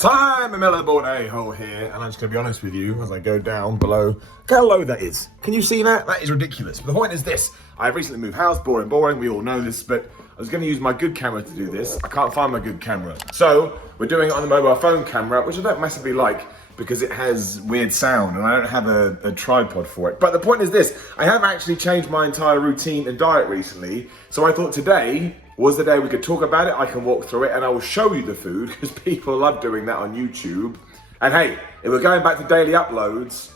Simon Melbourne A-hole here, and I'm just going to be honest with you as I go down below. Look how low that is. Can you see that? That is ridiculous. But the point is this. I've recently moved house, boring, we all know this, but I was going to use my good camera to do this. I can't find my good camera. So, we're doing it on the mobile phone camera, which I don't massively like because it has weird sound and I don't have a tripod for it. But the point is this, I have actually changed my entire routine and diet recently, so I thought today was the day we could talk about it. I can walk through it and I will show you the food because people love doing that on YouTube. And hey, if we're going back to daily uploads,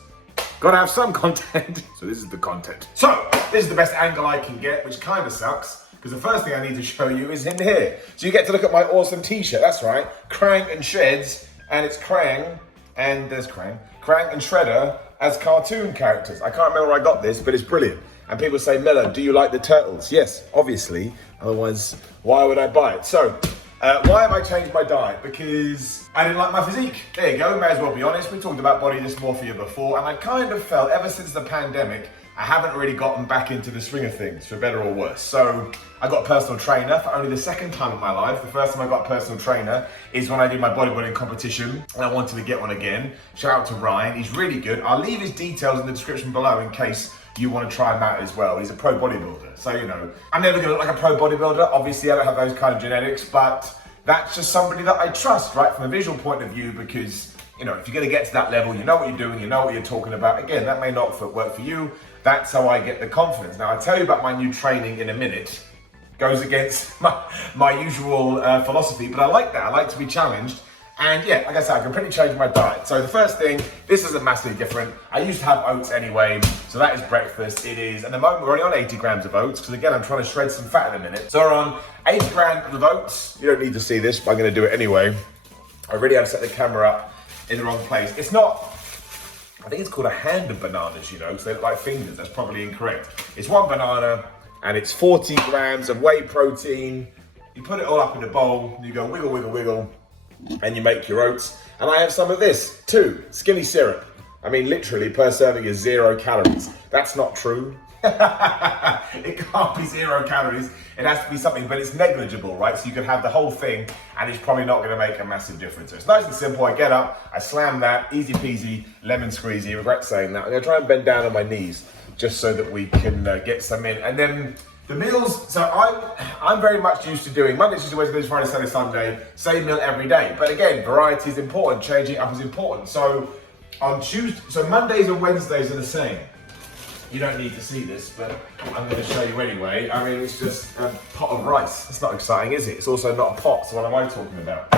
gotta have some content. So this is the content. So this is the best angle I can get, which kind of sucks because the first thing I need to show you is in here. So you get to look at my awesome t-shirt, that's right. Krang and Shreds, and it's Krang, and there's Krang and Shredder as cartoon characters. I can't remember where I got this, but it's brilliant. And people say, Miller, do you like the turtles? Yes, obviously. Otherwise, why would I buy it? So, why have I changed my diet? Because I didn't like my physique. There you go, may as well be honest. We talked about body dysmorphia before, and I kind of felt, ever since the pandemic, I haven't really gotten back into the swing of things, for better or worse. So, I got a personal trainer for only the second time in my life. The first time I got a personal trainer is when I did my bodybuilding competition, and I wanted to get one again. Shout out to Ryan, he's really good. I'll leave his details in the description below in case you want to try him out as well. He's a pro bodybuilder. So, you know, I'm never going to look like a pro bodybuilder. Obviously, I don't have those kind of genetics, but that's just somebody that I trust, right? From a visual point of view, because, you know, if you're going to get to that level, you know what you're doing, you know what you're talking about. Again, that may not work for you. That's how I get the confidence. Now, I'll tell you about my new training in a minute. Goes against my usual philosophy, but I like that. I like to be challenged. And yeah, like I said, I completely changed my diet. So the first thing, this isn't massively different. I used to have oats anyway, so that is breakfast. It is, at the moment, we're only on 80 grams of oats, because again, I'm trying to shred some fat in a minute. So we're on 80 grams of oats. You don't need to see this, but I'm gonna do it anyway. I really have set the camera up in the wrong place. It's not, I think it's called a hand of bananas, you know, because they look like fingers. That's probably incorrect. It's one banana, and it's 40 grams of whey protein. You put it all up in a bowl, and you go wiggle, wiggle, wiggle, and you make your oats. And I have some of this too, skinny syrup. I mean, literally per serving is 0 calories. That's not true. It can't be 0 calories. It has to be something, but it's negligible, right? So you can have the whole thing and it's probably not gonna make a massive difference. So it's nice and simple. I get up, I slam that, easy peasy, lemon squeezy. Regret saying that. I'm gonna try and bend down on my knees just so that we can get some in. And then the meals, so I'm very much used to doing Monday, Tuesday, Wednesday, Thursday, Friday, Saturday, Sunday, same meal every day. But again, variety is important, changing up is important. So on Tuesday, so Mondays and Wednesdays are the same. You don't need to see this, but I'm going to show you anyway. I mean, it's just a pot of rice. It's not exciting, is it? It's also not a pot, so what am I talking about?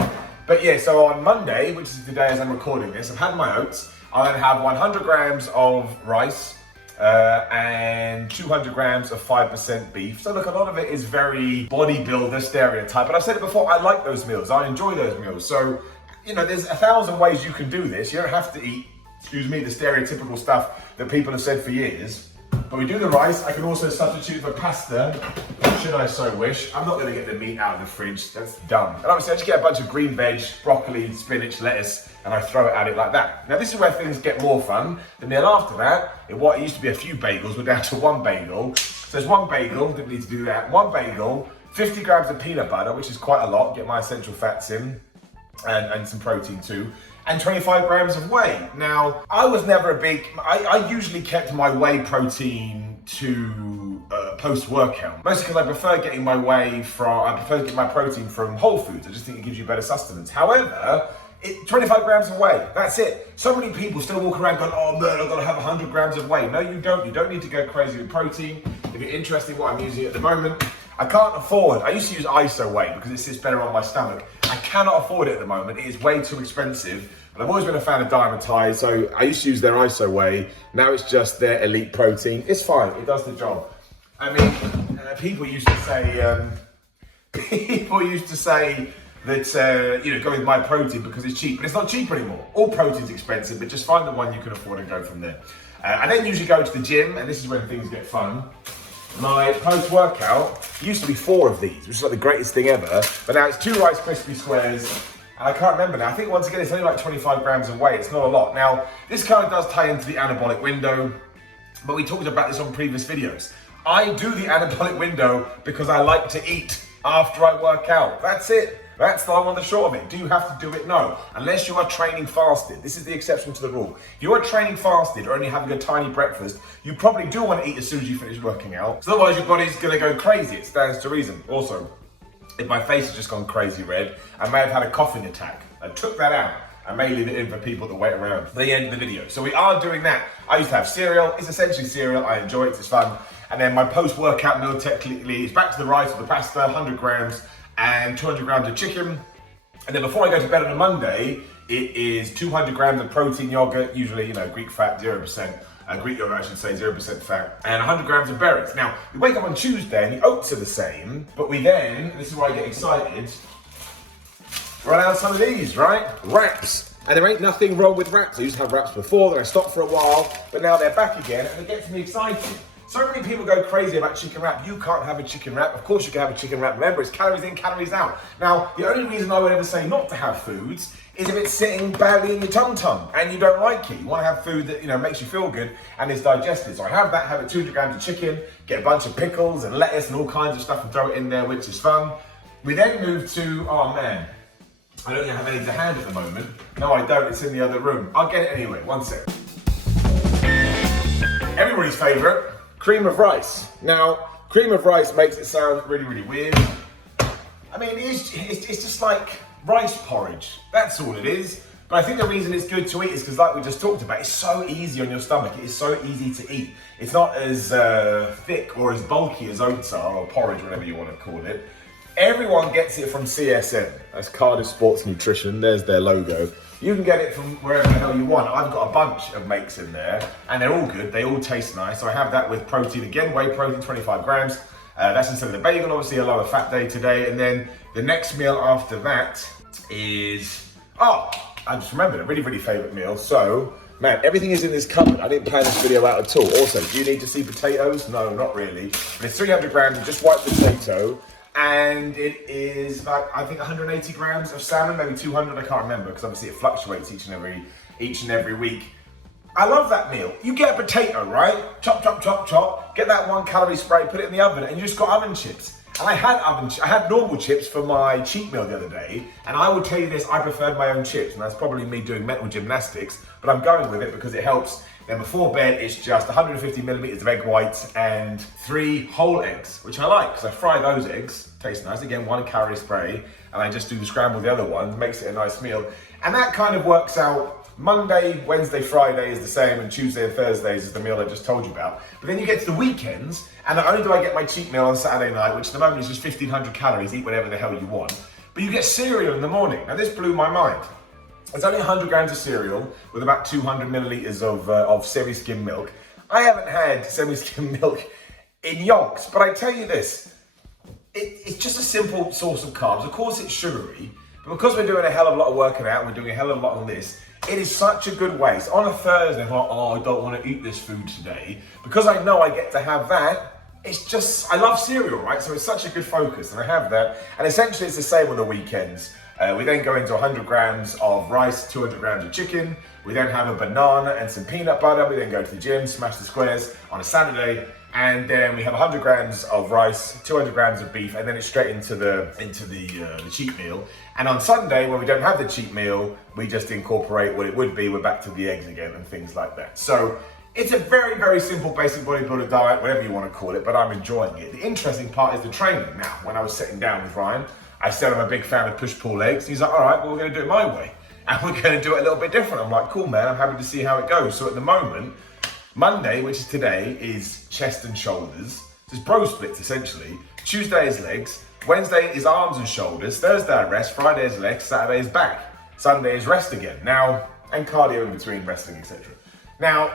But yeah, so on Monday, which is the day as I'm recording this, I've had my oats. I'll then have 100 grams of rice, and 200 grams of 5% beef. So look, a lot of it is very bodybuilder stereotype, but I've said it before, I like those meals, I enjoy those meals. So, you know, there's 1,000 ways you can do this. You don't have to eat, excuse me, the stereotypical stuff that people have said for years. But we do the rice. I can also substitute for pasta, should I so wish. I'm not gonna get the meat out of the fridge, that's dumb. And obviously I just get a bunch of green veg, broccoli, spinach, lettuce, and I throw it at it like that. Now this is where things get more fun. Then after that, what used to be a few bagels, we're down to one bagel. So there's one bagel, didn't need to do that. One bagel, 50 grams of peanut butter, which is quite a lot, get my essential fats in, and some protein too. And 25 grams of whey. Now, I was never a big, I usually kept my whey protein to post-workout. Mostly because I prefer getting my my protein from Whole Foods. I just think it gives you better sustenance. However, 25 grams of whey, that's it. So many people still walk around going, oh man, I've got to have 100 grams of whey. No, you don't. You don't need to go crazy with protein. If you're interested in what I'm using at the moment, I can't afford, I used to use ISO whey because it sits better on my stomach. I cannot afford it at the moment. It is way too expensive. But I've always been a fan of Dymatize, so I used to use their ISO whey. Now it's just their elite protein. It's fine, it does the job. I mean, people used to say, that, you know, go with my protein because it's cheap, but it's not cheap anymore. All protein's expensive, but just find the one you can afford and go from there. I then usually go to the gym, and this is when things get fun. My post-workout used to be 4 of these, which is like the greatest thing ever, but now it's 2 Rice Krispie Squares, and I can't remember now. I think once again, it's only like 25 grams of whey. It's not a lot. Now, this kind of does tie into the anabolic window, but we talked about this on previous videos. I do the anabolic window because I like to eat after I work out. That's it. That's the long and the short of it. Do you have to do it? No. Unless you are training fasted. This is the exception to the rule. If you are training fasted or only having a tiny breakfast, you probably do want to eat as soon as you finish working out. So otherwise your body's going to go crazy. It stands to reason. Also, if my face has just gone crazy red, I may have had a coughing attack. I took that out. I may leave it in for people that wait around for the end of the video. So we are doing that. I used to have cereal. It's essentially cereal. I enjoy it. It's fun. And then my post-workout meal technically is back to the rice or the pasta, 100 grams and 200 grams of chicken. And then before I go to bed on a Monday, it is 200 grams of protein yogurt, usually, Greek fat, 0%. Greek yogurt, I should say, 0% fat, and 100 grams of berries. Now, we wake up on Tuesday and the oats are the same, but we then, this is where I get excited, run out some of these, right? Wraps. And there ain't nothing wrong with wraps. I used to have wraps before, then I stopped for a while, but now they're back again and it gets me excited. So many people go crazy about chicken wrap. You can't have a chicken wrap. Of course you can have a chicken wrap. Remember, it's calories in, calories out. Now, the only reason I would ever say not to have foods is if it's sitting badly in your tum-tum and you don't like it. You want to have food that, makes you feel good and is digested. So I have that, have it 200 grams of chicken, get a bunch of pickles and lettuce and all kinds of stuff and throw it in there, which is fun. We then move to, oh man, I don't have any to hand at the moment. No, I don't. It's in the other room. I'll get it anyway. One sec. Everybody's favorite. Cream of rice. Now, cream of rice makes it sound really, really weird. I mean, it's just like rice porridge. That's all it is. But I think the reason it's good to eat is because, like we just talked about, it's so easy on your stomach. It is so easy to eat. It's not as thick or as bulky as oats are, or porridge, whatever you want to call it. Everyone gets it from CSN. That's Cardiff Sports Nutrition. There's their logo. You can get it from wherever the hell you want. I've got a bunch of makes in there, and they're all good. They all taste nice. So I have that with protein again, whey protein, 25 grams. That's instead of the bagel, obviously a lower fat day today. And then the next meal after that is, I just remembered a really, really favorite meal. So, man, everything is in this cupboard. I didn't plan this video out at all. Also, do you need to see potatoes? No, not really. But it's 300 grams of just white potato. And it is like, I think 180 grams of salmon, maybe 200, I can't remember, because obviously it fluctuates each and every week. I love that meal. You get a potato, right? Chop, chop, chop, chop. Get that 1 calorie spray, put it in the oven, and you just got oven chips. And I had normal chips for my cheat meal the other day, and I would tell you this, I preferred my own chips, and that's probably me doing mental gymnastics, but I'm going with it because it helps. Then before bed, it's just 150 millimeters of egg whites and 3 whole eggs, which I like because I fry those eggs. Tastes nice. Again, 1 calorie spray, and I just do the scramble the other ones, makes it a nice meal. And that kind of works out. Monday, Wednesday, Friday is the same, and Tuesday and Thursdays is the meal I just told you about. But then you get to the weekends, and not only do I get my cheat meal on Saturday night, which at the moment is just 1,500 calories, eat whatever the hell you want, but you get cereal in the morning. Now this blew my mind. It's only 100 grams of cereal with about 200 milliliters of semi-skim milk. I haven't had semi-skim milk in yonks, but I tell you this, it's just a simple source of carbs. Of course it's sugary, but because we're doing a hell of a lot of working out and we're doing a hell of a lot on this, it is such a good way. So on a Thursday, I'm like, I don't want to eat this food today. Because I know I get to have that, it's just, I love cereal, right? So it's such a good focus, and I have that. And essentially it's the same on the weekends. We then go into 100 grams of rice, 200 grams of chicken. We then have a banana and some peanut butter. We then go to the gym, smash the squares on a Saturday. And then we have 100 grams of rice, 200 grams of beef, and then it's straight into the cheat meal. And on Sunday, when we don't have the cheat meal, we just incorporate what it would be. We're back to the eggs again and things like that. So it's a very, very simple basic bodybuilder diet, whatever you want to call it, but I'm enjoying it. The interesting part is the training. Now, when I was sitting down with Ryan, I said I'm a big fan of push-pull legs. He's like, all right, well, we're going to do it my way. And we're going to do it a little bit different. I'm like, cool, man. I'm happy to see how it goes. So at the moment, Monday, which is today, is chest and shoulders. It's bro splits, essentially. Tuesday is legs. Wednesday is arms and shoulders. Thursday I rest. Friday is legs. Saturday is back. Sunday is rest again. Now, and cardio in between wrestling, etc. Now,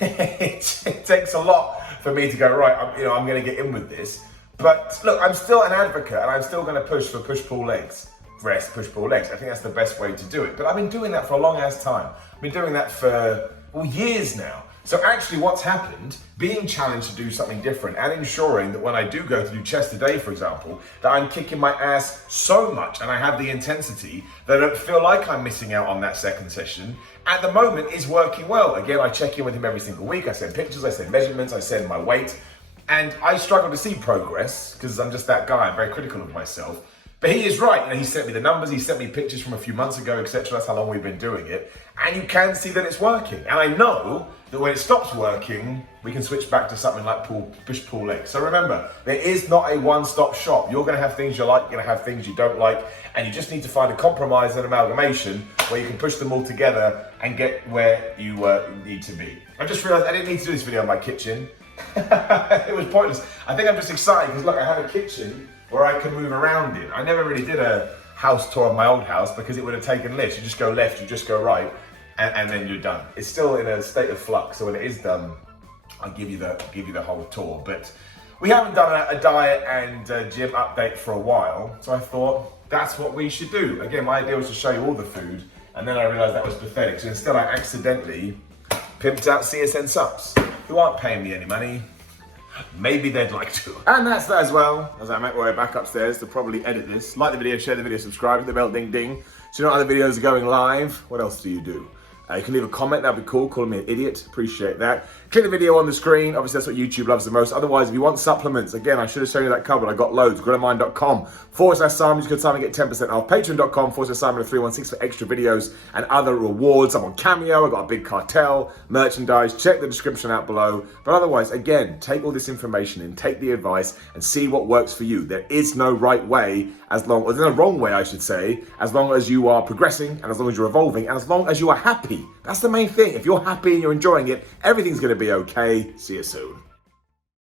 it takes a lot for me to go, right, I'm going to get in with this. But look, I'm still an advocate and I'm still going to push for push-pull legs. Rest, push-pull legs. I think that's the best way to do it. But I've been doing that for a long ass time. I've been doing that for years now. So actually what's happened, being challenged to do something different and ensuring that when I do go to do chest today, for example, that I'm kicking my ass so much and I have the intensity that I don't feel like I'm missing out on that second session, at the moment is working well. Again, I check in with him every single week. I send pictures, I send measurements, I send my weight. And I struggle to see progress because I'm just that guy. I'm very critical of myself. But he is right. You know, he sent me the numbers, he sent me pictures from a few months ago, etc. That's how long we've been doing it. And you can see that it's working. And I know that when it stops working, we can switch back to something like push-pull legs. So remember, there is not a one-stop shop. You're gonna have things you like, you're gonna have things you don't like, and you just need to find a compromise and amalgamation where you can push them all together and get where you need to be. I just realized I didn't need to do this video in my kitchen. It was pointless. I think I'm just excited because look, I have a kitchen where I can move around in. I never really did a house tour of my old house because it would have taken lifts. You just go left, you just go right, and then you're done. It's still in a state of flux, so when it is done, I'll give you the whole tour. But we haven't done a diet and gym update for a while, so I thought that's what we should do. Again, my idea was to show you all the food, and then I realized that was pathetic. So instead I accidentally pimped out CSN subs, who aren't paying me any money. Maybe they'd like to. And that's that as well, as I make my way back upstairs to probably edit this. Like the video, share the video, subscribe, hit the bell, ding ding. So you know other videos are going live. What else do you do? You can leave a comment, that'd be cool, calling me an idiot, appreciate that. Click the video on the screen, obviously that's what YouTube loves the most. Otherwise, if you want supplements, again, I should have shown you that cupboard, I got loads, grillofmine.com/Simon, you can Simon get 10% off, patreon.com/Simon316 for extra videos and other rewards. I'm on Cameo, I've got a big cartel, merchandise, check the description out below. But otherwise, again, take all this information in, take the advice and see what works for you. There is no right way, or there's no wrong way, I should say, as long as you are progressing and as long as you're evolving and as long as you are happy. That's the main thing. If you're happy and you're enjoying it, everything's going to be okay. See you soon.